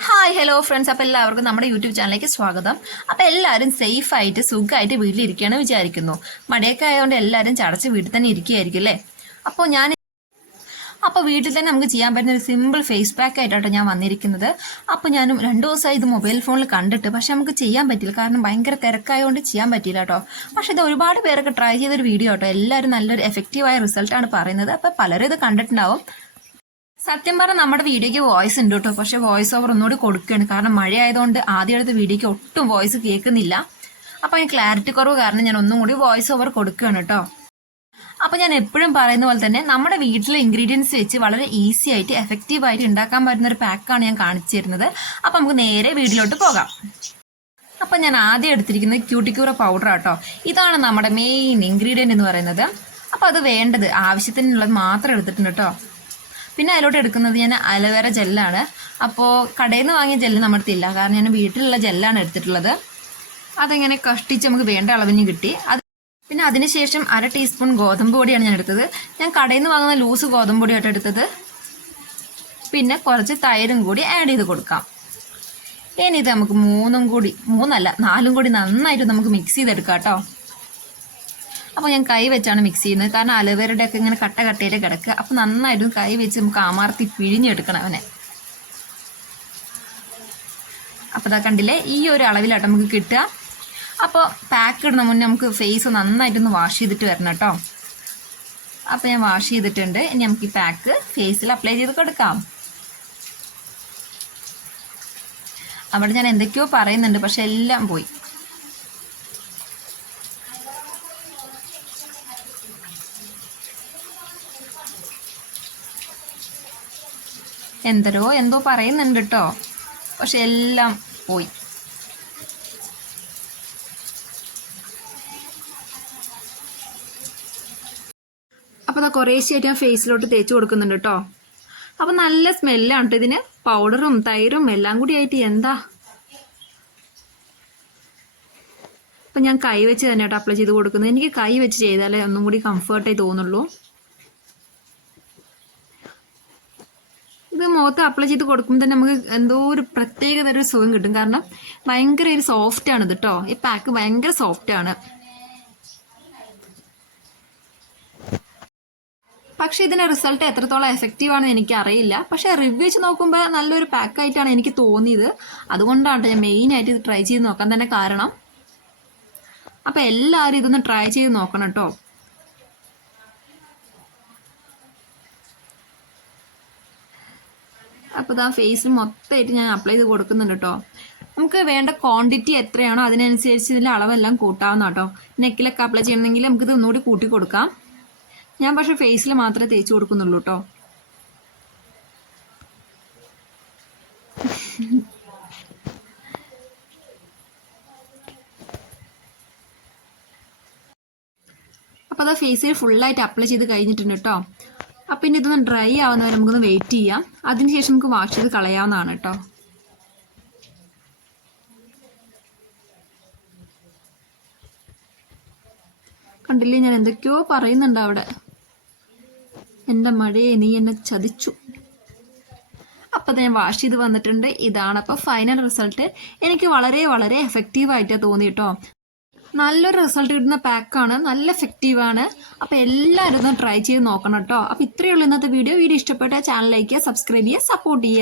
Hi hello friends. അപ്പോൾ എല്ലാവർക്കും നമ്മുടെ യൂട്യൂബ് ചാനലിലേക്ക് സ്വാഗതം. അപ്പോൾ എല്ലാവരും സേഫായിട്ട് സുഖമായിട്ട് വീട്ടിലിരിക്കുകയാണ് വിചാരിക്കുന്നു. മഴയൊക്കെ ആയതുകൊണ്ട് എല്ലാവരും ചടച്ച് വീട്ടിൽ തന്നെ ഇരിക്കുകയായിരിക്കും അല്ലേ. അപ്പോൾ വീട്ടിൽ തന്നെ നമുക്ക് ചെയ്യാൻ പറ്റുന്ന ഒരു സിമ്പിൾ ഫേസ് പാക്ക് ആയിട്ടാണ് ഞാൻ വന്നിരിക്കുന്നത്. അപ്പോൾ ഞാനും 2 ദിവസമായി ഇത് മൊബൈൽ ഫോണിൽ കണ്ടിട്ട്, പക്ഷെ നമുക്ക് ചെയ്യാൻ പറ്റില്ല, കാരണം ഭയങ്കര തിരക്കായതുകൊണ്ട് ചെയ്യാൻ പറ്റില്ല കേട്ടോ. പക്ഷെ ഇത് ഒരുപാട് പേരൊക്കെ ട്രൈ ചെയ്തൊരു വീഡിയോ കേട്ടോ. എല്ലാവരും നല്ലൊരു എഫക്റ്റീവായ റിസൾട്ടാണ് പറയുന്നത്. അപ്പോൾ പലരും ഇത് കണ്ടിട്ടുണ്ടാവും. സത്യം പറഞ്ഞാൽ നമ്മുടെ വീഡിയോയ്ക്ക് വോയിസ് ഉണ്ട് കേട്ടോ, പക്ഷെ വോയിസ് ഓവർ ഒന്നുകൂടി കൊടുക്കുകയാണ്, കാരണം മഴ ആയതുകൊണ്ട് ആദ്യം എടുത്ത വീഡിയോയ്ക്ക് ഒട്ടും വോയിസ് കേൾക്കുന്നില്ല. അപ്പോൾ അതിന് ക്ലാരിറ്റി കുറവ് കാരണം ഞാൻ ഒന്നും കൂടി വോയിസ് ഓവർ കൊടുക്കുകയാണ് കേട്ടോ. അപ്പോൾ ഞാൻ എപ്പോഴും പറയുന്ന പോലെ തന്നെ നമ്മുടെ വീട്ടിലെ ഇൻഗ്രീഡിയൻസ് വെച്ച് വളരെ ഈസി ആയിട്ട് എഫക്റ്റീവായിട്ട് ഉണ്ടാക്കാൻ പറ്റുന്ന ഒരു പാക്കാണ് ഞാൻ കാണിച്ചു തരുന്നത്. അപ്പോൾ നമുക്ക് നേരെ വീഡിയോയിലോട്ട് പോകാം. അപ്പോൾ ഞാൻ ആദ്യം എടുത്തിരിക്കുന്നത് ക്യൂട്ടിക്യൂറ പൗഡർ ആട്ടോ. ഇതാണ് നമ്മുടെ മെയിൻ ഇൻഗ്രീഡിയൻറ്റ് എന്ന് പറയുന്നത്. അപ്പോൾ അത് വേണ്ടത് ആവശ്യത്തിനുള്ളത് മാത്രം എടുത്തിട്ടുണ്ട് കേട്ടോ. പിന്നെ അതിലോട്ട് എടുക്കുന്നത് ഞാൻ അലോവേര ജെല്ലാണ്. അപ്പോൾ കടയിൽ നിന്ന് വാങ്ങിയ ജെല്ല് നമ്മുടെ അടുത്തില്ല, കാരണം ഞാൻ വീട്ടിലുള്ള ജെല്ലാണ് എടുത്തിട്ടുള്ളത്. അതിങ്ങനെ കഷ്ടിച്ച് നമുക്ക് വേണ്ട അളവിന് കിട്ടി. പിന്നെ അതിനുശേഷം 1/2 ടീസ്പൂൺ ഗോതമ്പ് പൊടിയാണ് ഞാൻ എടുത്തത്. ഞാൻ കടയിൽ നിന്ന് വാങ്ങുന്ന ലൂസ് ഗോതമ്പ് പൊടിയായിട്ട് എടുത്തത്. പിന്നെ കുറച്ച് തൈരും കൂടി ആഡ് ചെയ്ത് കൊടുക്കാം. ഇനി ഇത് നമുക്ക് 4 കൂടി നന്നായിട്ട് നമുക്ക് മിക്സ് ചെയ്തെടുക്കാം കേട്ടോ. അപ്പോൾ ഞാൻ കൈ വെച്ചാണ് മിക്സ് ചെയ്യുന്നത്, കാരണം അലോവേരയുടെ ഒക്കെ ഇങ്ങനെ കട്ടയിൽ കിടക്കുക. അപ്പോൾ നന്നായിട്ട് കൈ വെച്ച് നമുക്ക് അമർത്തി പിഴിഞ്ഞെടുക്കണം അവനെ. അപ്പോൾ ഇതാ കണ്ടില്ലേ, ഈ ഒരു അളവിലാട്ടോ നമുക്ക് കിട്ടുക. അപ്പോൾ പാക്ക് ഇടുന്ന മുന്നേ നമുക്ക് ഫേസ് നന്നായിട്ടൊന്ന് വാഷ് ചെയ്തിട്ട് വരണം കേട്ടോ. അപ്പോൾ ഞാൻ വാഷ് ചെയ്തിട്ടുണ്ട്. ഇനി നമുക്ക് ഈ പാക്ക് ഫേസിൽ അപ്ലൈ ചെയ്ത് കൊടുക്കാം. അവിടെ ഞാൻ എന്തൊക്കെയോ പറയുന്നുണ്ട്, പക്ഷെ എല്ലാം പോയി. എന്തോ പറയുന്നുണ്ട് കേട്ടോ, പക്ഷെ എല്ലാം പോയി. അപ്പോൾ അത് കുറേശ്ശായിട്ട് ഞാൻ ഫേസിലോട്ട് തേച്ച് കൊടുക്കുന്നുണ്ട് കേട്ടോ. അപ്പോൾ നല്ല സ്മെല്ലാണ് കേട്ടോ ഇതിന്. പൗഡറും തൈരും എല്ലാം കൂടി ആയിട്ട് എന്താ. അപ്പം ഞാൻ കൈ വെച്ച് തന്നെ കേട്ടോ അപ്ലൈ ചെയ്ത് കൊടുക്കുന്നത്. എനിക്ക് കൈ വെച്ച് ചെയ്താലേ ഒന്നും കൂടി കംഫർട്ടായി തോന്നുള്ളൂ. ഇത് മുഖത്ത് അപ്ലൈ ചെയ്ത് കൊടുക്കുമ്പോൾ തന്നെ നമുക്ക് എന്തോ ഒരു പ്രത്യേകത ഒരു സുഖം കിട്ടും, കാരണം ഭയങ്കര ഒരു സോഫ്റ്റാണ് ഇത് കേട്ടോ. ഈ പാക്ക് ഭയങ്കര സോഫ്റ്റാണ്. പക്ഷെ ഇതിന്റെ റിസൾട്ട് എത്രത്തോളം എഫക്റ്റീവ് ആണെന്ന് എനിക്ക് അറിയില്ല. പക്ഷെ റിവ്യൂ വെച്ച് നോക്കുമ്പോൾ നല്ലൊരു പാക്കായിട്ടാണ് എനിക്ക് തോന്നിയത്. അതുകൊണ്ടാണ് ഞാൻ മെയിനായിട്ട് ഇത് ട്രൈ ചെയ്ത് നോക്കാൻ തന്നെ കാരണം. അപ്പം എല്ലാവരും ഇതൊന്ന് ട്രൈ ചെയ്ത് നോക്കണം കേട്ടോ. അപ്പോൾ ഇതാ ഫേസിൽ മൊത്തമായിട്ട് ഞാൻ അപ്ലൈ ചെയ്ത് കൊടുക്കുന്നുണ്ട് കേട്ടോ. നമുക്ക് വേണ്ട ക്വാണ്ടിറ്റി എത്രയാണോ അതിനനുസരിച്ച് ഇതിൻ്റെ അളവെല്ലാം കൂട്ടാവുന്ന കേട്ടോ. നെക്കിലൊക്കെ അപ്ലൈ ചെയ്യണമെങ്കിൽ നമുക്കിത് ഒന്നുകൂടി കൂട്ടി കൊടുക്കാം. ഞാൻ പക്ഷേ ഫേസിൽ മാത്രമേ തേച്ച് കൊടുക്കുന്നുള്ളൂ കേട്ടോ. അപ്പോൾ അത് ഫേസിൽ ഫുള്ളായിട്ട് അപ്ലൈ ചെയ്ത് കഴിഞ്ഞിട്ടുണ്ട് കേട്ടോ. അപ്പം ഇനി ഇതൊന്ന് ഡ്രൈ ആവുന്നവരെ നമുക്കൊന്ന് വെയിറ്റ് ചെയ്യാം. അതിനുശേഷം നമുക്ക് വാഷ് ചെയ്ത് കളയാവുന്നതാണ് കേട്ടോ. കണ്ടില്ലേ, ഞാൻ എന്തൊക്കെയോ പറയുന്നുണ്ട് അവിടെ. എൻ്റെ മഴയെ നീ എന്നെ ചതിച്ചു. അപ്പം ഞാൻ വാഷ് ചെയ്ത് വന്നിട്ടുണ്ട്. ഇതാണ് അപ്പോൾ ഫൈനൽ റിസൾട്ട്. എനിക്ക് വളരെ വളരെ എഫക്റ്റീവായിട്ടാണ് തോന്നി കേട്ടോ. നല്ലൊരു റിസൾട്ട് കിട്ടുന്ന പാക്കാണ്, നല്ല എഫക്റ്റീവാണ്. അപ്പോൾ എല്ലാവരും ഒന്ന് ട്രൈ ചെയ്ത് നോക്കണം കേട്ടോ. അപ്പോൾ ഇത്രയേ ഉള്ളൂ ഇന്നത്തെ വീഡിയോ. ഇഷ്ടപ്പെട്ട ചാനൽ ലൈക്ക് ചെയ്യുക, സബ്സ്ക്രൈബ് ചെയ്യുക, സപ്പോർട്ട് ചെയ്യുക.